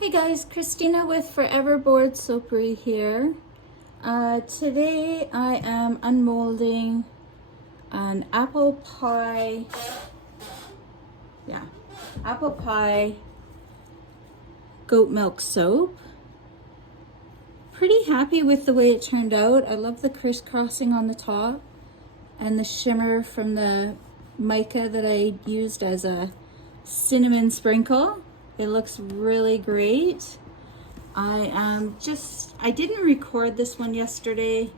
Hey guys, Christina with Forever Bored Soapery here. Today I am unmolding an apple pie goat milk soap. Pretty happy with the way it turned out. I love the crisscrossing on the top and the shimmer from the mica that I used as a cinnamon sprinkle. It looks really great. I didn't record this one yesterday.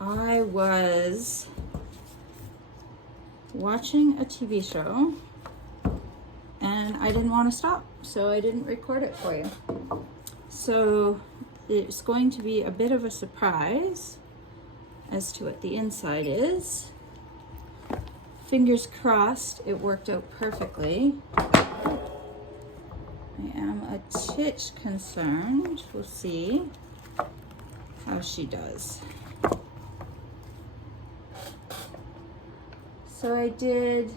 I was watching a TV show and I didn't want to stop, so I didn't record it for you. So it's going to be a bit of a surprise as to what the inside is. Fingers crossed it worked out perfectly. I am a titch concerned. We'll see how she does. So I did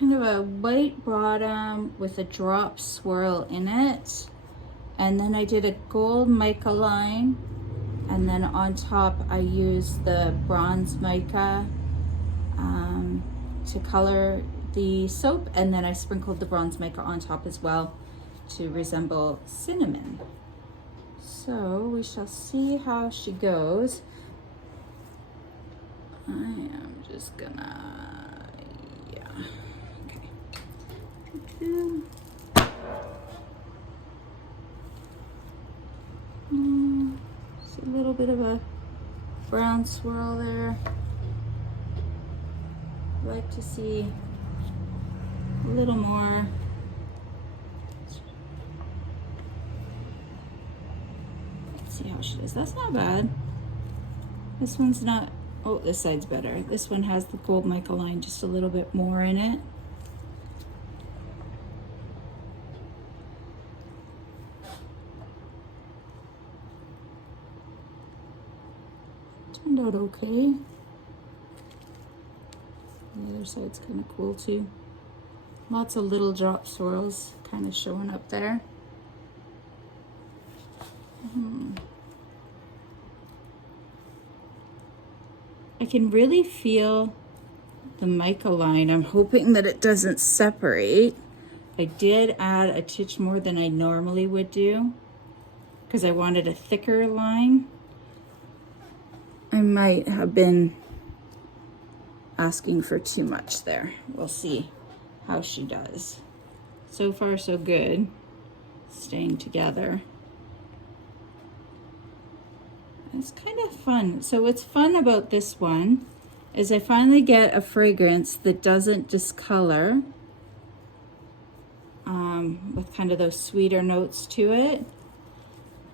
kind of a white bottom with a drop swirl in it. And then I did a gold mica line. And then on top I used the bronze mica to color the soap, and then I sprinkled the bronze mica on top as well to resemble cinnamon. So we shall see how she goes. I am just gonna, okay. Just a little bit of a brown swirl there. I'd like to see a little more. Let's see how she does. That's not bad. This one's not, oh, this side's better. This one has the gold mica line just a little bit more in it. Turned out okay. The other side's kind of cool too. Lots of little drop swirls kind of showing up there. I can really feel the mica line. I'm hoping that it doesn't separate. I did add a titch more than I normally would do because I wanted a thicker line. I might have been asking for too much there. We'll see how she does. So far so good, staying together. It's kind of fun. So what's fun about this one is I finally get a fragrance that doesn't discolor, with kind of those sweeter notes to it,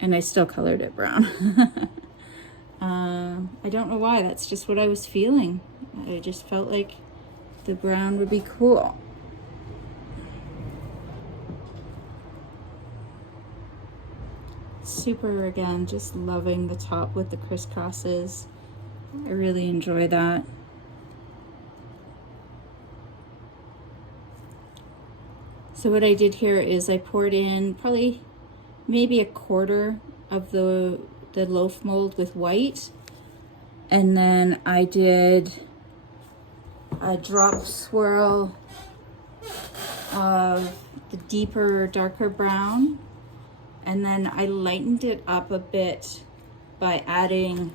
and I still colored it brown. I don't know why, that's just what I was feeling. I just felt like the brown would be cool. Super, again, just loving the top with the crisscrosses. I really enjoy that. So what I did here is I poured in probably maybe a quarter of the loaf mold with white, and then I did a drop swirl of the deeper, darker brown, and then I lightened it up a bit by adding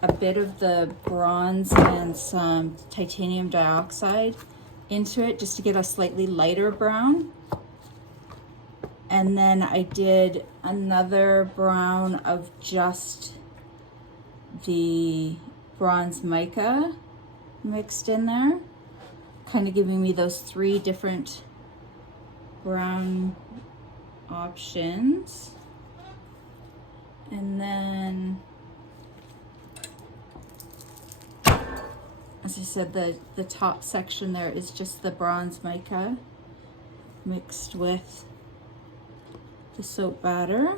a bit of the bronze and some titanium dioxide into it just to get a slightly lighter brown. And then I did another brown of just the bronze mica mixed in there, kind of giving me those three different brown options. And then, as I said, the top section there is just the bronze mica mixed with the soap batter.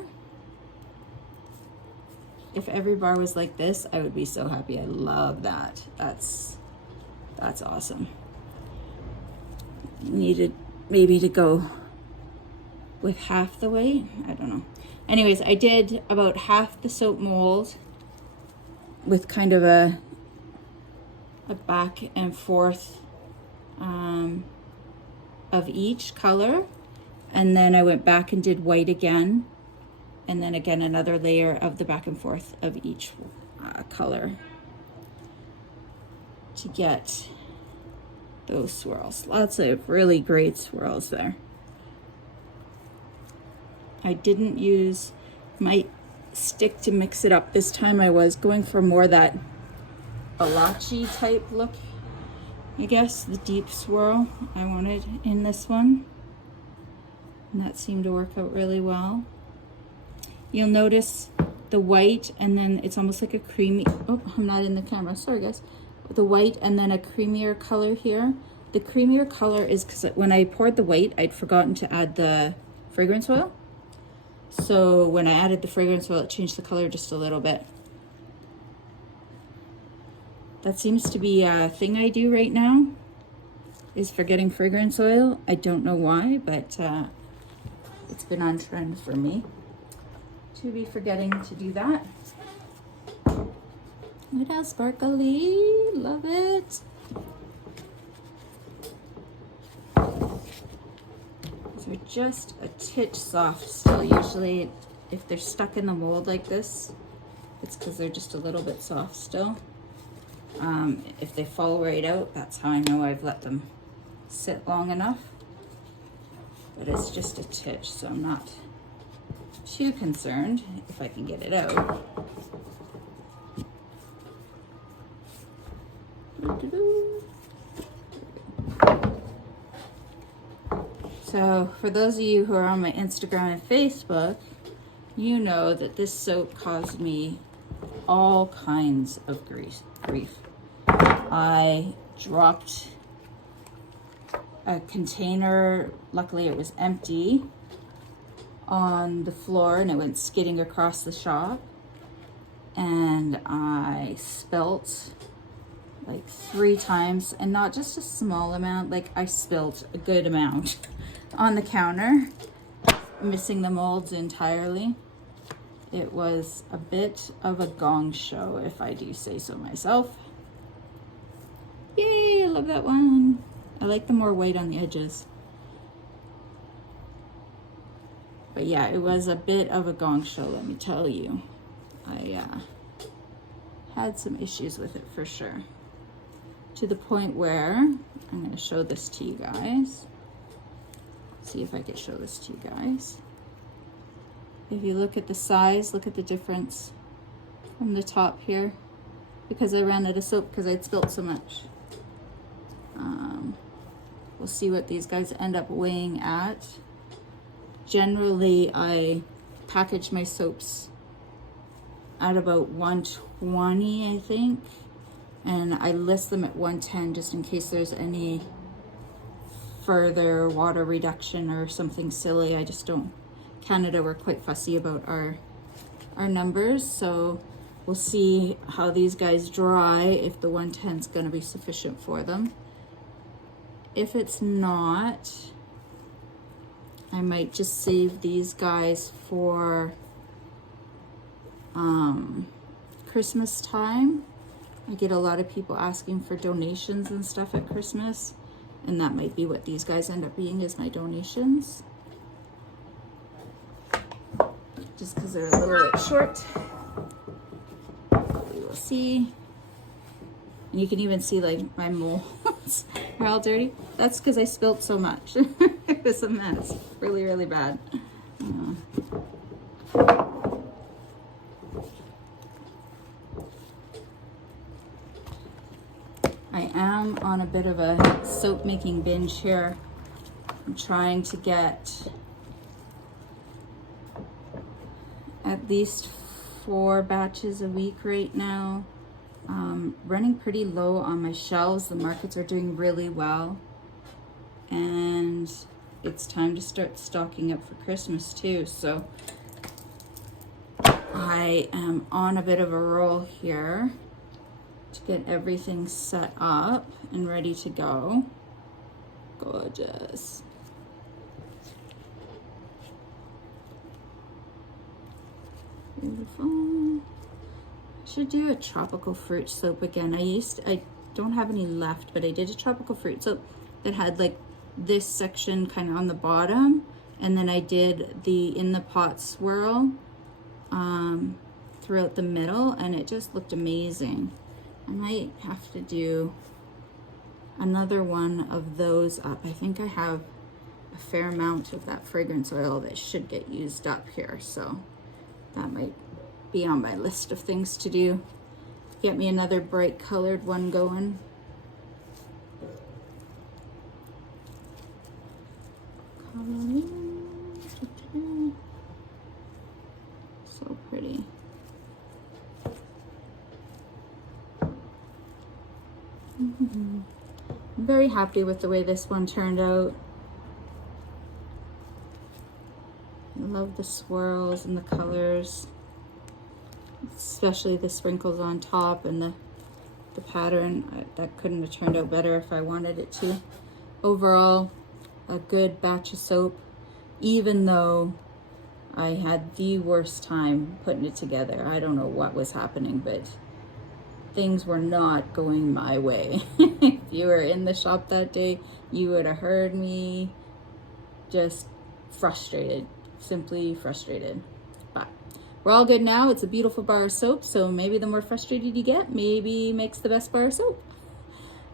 If every bar was like this, I would be so happy. I love that. That's awesome. needed maybe to go with half the weight. I don't know. Anyways, I did about half the soap mold with kind of a back and forth of each color, and then I went back and did white again, and then again another layer of the back and forth of each color to get those swirls. Lots of really great swirls there. I didn't use my stick to mix it up this time. I was going for more that Olachi type look, I guess, the deep swirl I wanted in this one, and that seemed to work out really well. You'll notice the white, and then it's almost like a creamy, oh, I'm not in the camera, sorry guys. The white and then a creamier color here. The creamier color is because when I poured the white, I'd forgotten to add the fragrance oil. So when I added the fragrance oil, it changed the color just a little bit. That seems to be a thing I do right now, is forgetting fragrance oil. I don't know why, but it's been on trend for me to be forgetting to do that. Look how sparkly, love it. These are just a titch soft still. Usually if they're stuck in the mold like this, it's because they're just a little bit soft still. If they fall right out, that's how I know I've let them sit long enough. But it's just a titch, so I'm not too concerned if I can get it out. So for those of you who are on my Instagram and Facebook, you know that this soap caused me all kinds of grief. I dropped a container, luckily it was empty, on the floor and it went skidding across the shop, and I spilt like 3 times, and not just a small amount, like I spilt a good amount on the counter, missing the molds entirely. It was a bit of a gong show, if I do say so myself. Yay, I love that one. I like the more white on the edges. But yeah, it was a bit of a gong show, let me tell you. I had some issues with it for sure. To the point where, I'm going to show this to you guys. See if I can show this to you guys. If you look at the size, look at the difference from the top here, because I ran out of soap because I'd spilt so much. We'll see what these guys end up weighing at. Generally, I package my soaps at about 120, I think, and I list them at 110 just in case there's any further water reduction or something silly. I just don't, Canada, we're quite fussy about our numbers, so we'll see how these guys dry, if the 110 is going to be sufficient for them. If it's not, I might just save these guys for Christmas time. I get a lot of people asking for donations and stuff at Christmas, and that might be what these guys end up being, is my donations. Just because they're a little bit short. We will see. And you can even see like my molds are all dirty. That's because I spilled so much. It was a mess. Really, really bad. I am on a bit of a soap making binge here. I'm trying to get at least 4 batches a week right now. Running pretty low on my shelves. The markets are doing really well, and it's time to start stocking up for Christmas too. So I am on a bit of a roll here to get everything set up and ready to go. Gorgeous. Beautiful. Should do a tropical fruit soap again. I don't have any left, but I did a tropical fruit soap that had like this section kind of on the bottom, and then I did the in the pot swirl throughout the middle, and it just looked amazing. I might have to do another one of those up. I think I have a fair amount of that fragrance oil that should get used up here, so that might be on my list of things to do. Get me another bright colored one going. So pretty. I'm very happy with the way this one turned out. I love the swirls and the colors, especially the sprinkles on top and the pattern. That couldn't have turned out better if I wanted it to. Overall, a good batch of soap, even though I had the worst time putting it together. I don't know what was happening, but things were not going my way. If you were in the shop that day, you would have heard me just frustrated, simply frustrated. But we're all good now. It's a beautiful bar of soap, so maybe the more frustrated you get, maybe makes the best bar of soap.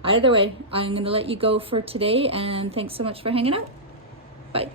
Either way, I'm gonna let you go for today, and thanks so much for hanging out. Bye.